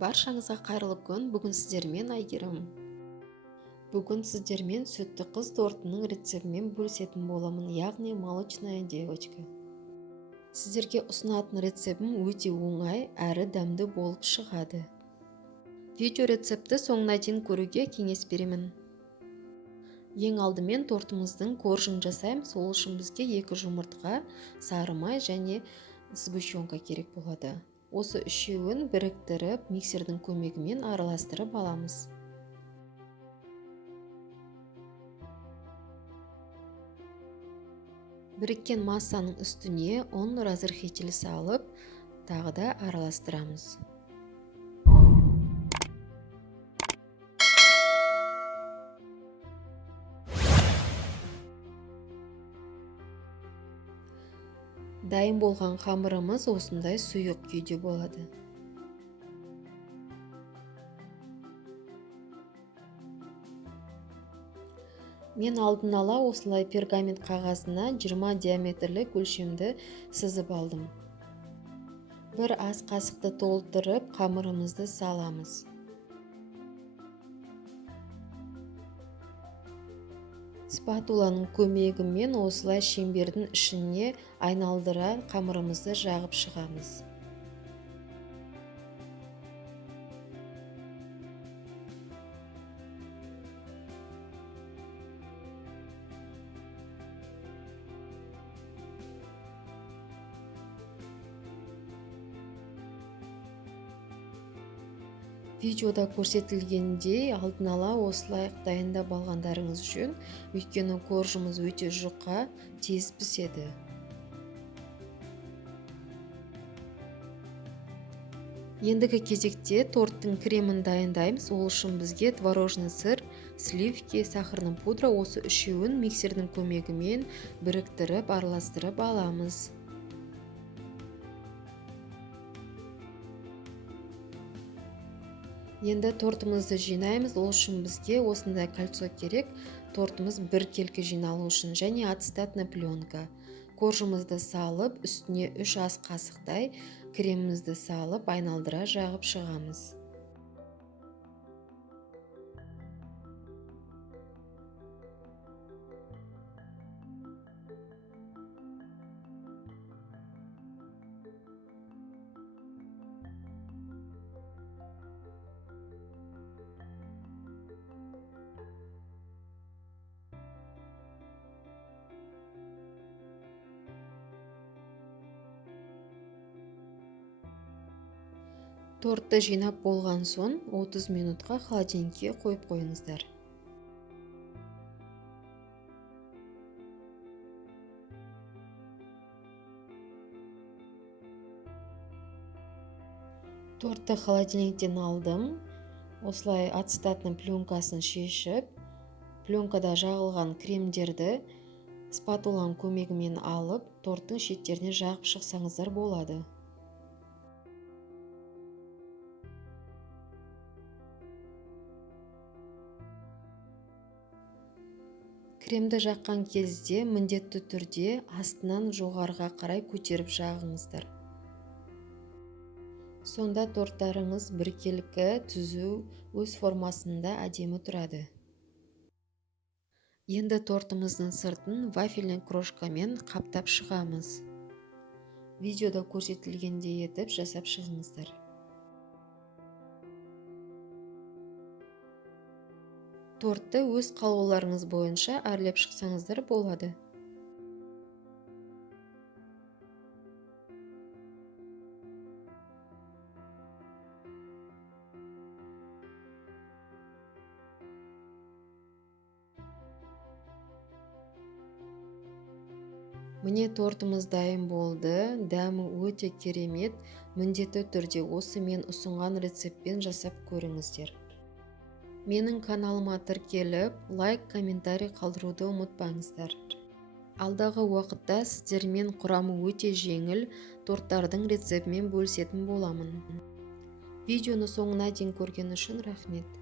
Баршаңызға қайырлы күн. Бүгін сіздермен Айгерім. Бүгін сіздермен сүтті қыз тортының рецептімен бөлісетін боламын, яғни молочная девочка. Сіздерге ұсынатын рецептім өте оңай әрі дәмді болып шығады. Видео рецепті соңына дейін көруге кеңес беремін. Ең алдымен тортымыздың коржын жасаймыз. Сол үшін бізге 2 жұмыртқа, сары май және сгущенка керек болады. Осы үшеуін біріктіріп, миксердің көмегімен араластырып аламыз. Біріккен массаның үстіне разрыхитель салып, тағы да араластырамыз. Дайын болған қамырымыз осындай сұйық күйде болады. Мен алдын ала осылай пергамент қағазына 20 диаметрлік өлшемді сызып алдым. Бір ас қасықты толтырып, қамырымызды саламыз. Спатуланың көмегімен осылай шеңбердің ішіне айналдыра қамырымызды жағып шығамыз. Видеода көрсетілгендей алдын ала осылай дайындап алғандарыңыз жөн, өйткені коржымыз өте жұқа, тез піседі. Ендігі кезекте торттың кремін дайындаймыз. Ол үшін бізге творожный сыр, сливки, сахарный пудра, осы үшеуін миксердің көмегімен біріктіріп, араластырып аламыз. Енді тортымызды жинаймыз. Ол үшін бізге осындай кольцо керек. Тортымыз бір келкі жиналу үшін және ацетатная пленка. Коржымызды салып, үстіне 3 ас қасықтай кремімізді салып, айналдыра жағып шығамыз. Тортты жинап болған соң 30 минутқа холодильникке қойып қойыңыздар. Тортты холодильниктен алдым. Осылай ацетатный пленкасын шешіп, пленкада жағылған кремдерді спатуланың көмегімен алып, торттың шеттеріне жағып шықсаңыздар болады. Кремді жаққан кезде міндетті түрде астынан жоғарыға қарай көтеріп жағыңыздар. Сонда торттарыңыз біркелкі, түзу, өз формасында әдемі тұрады. Енді тортымыздың сыртын вафельный крошкамен қаптап шығамыз. Видеода көрсетілгендей етіп жасап шығыңыздар. Тортты өз қалауларыңыз бойынша әрлеп шықсаңыздар болады. Міне тортымыз дайын болды. Дәмі өте керемет. Міндетті түрде осы мен ұсынған рецептпен жасап көріңіздер. Менің каналыма тіркеліп, лайк, комментарий қалдыруды ұмытпаңыздар. Алдағы уақытта сіздермен құрамы өте жеңіл торттардың рецептімен бөлісетін боламын. Видеоны соңына дейін көрген үшін рахмет.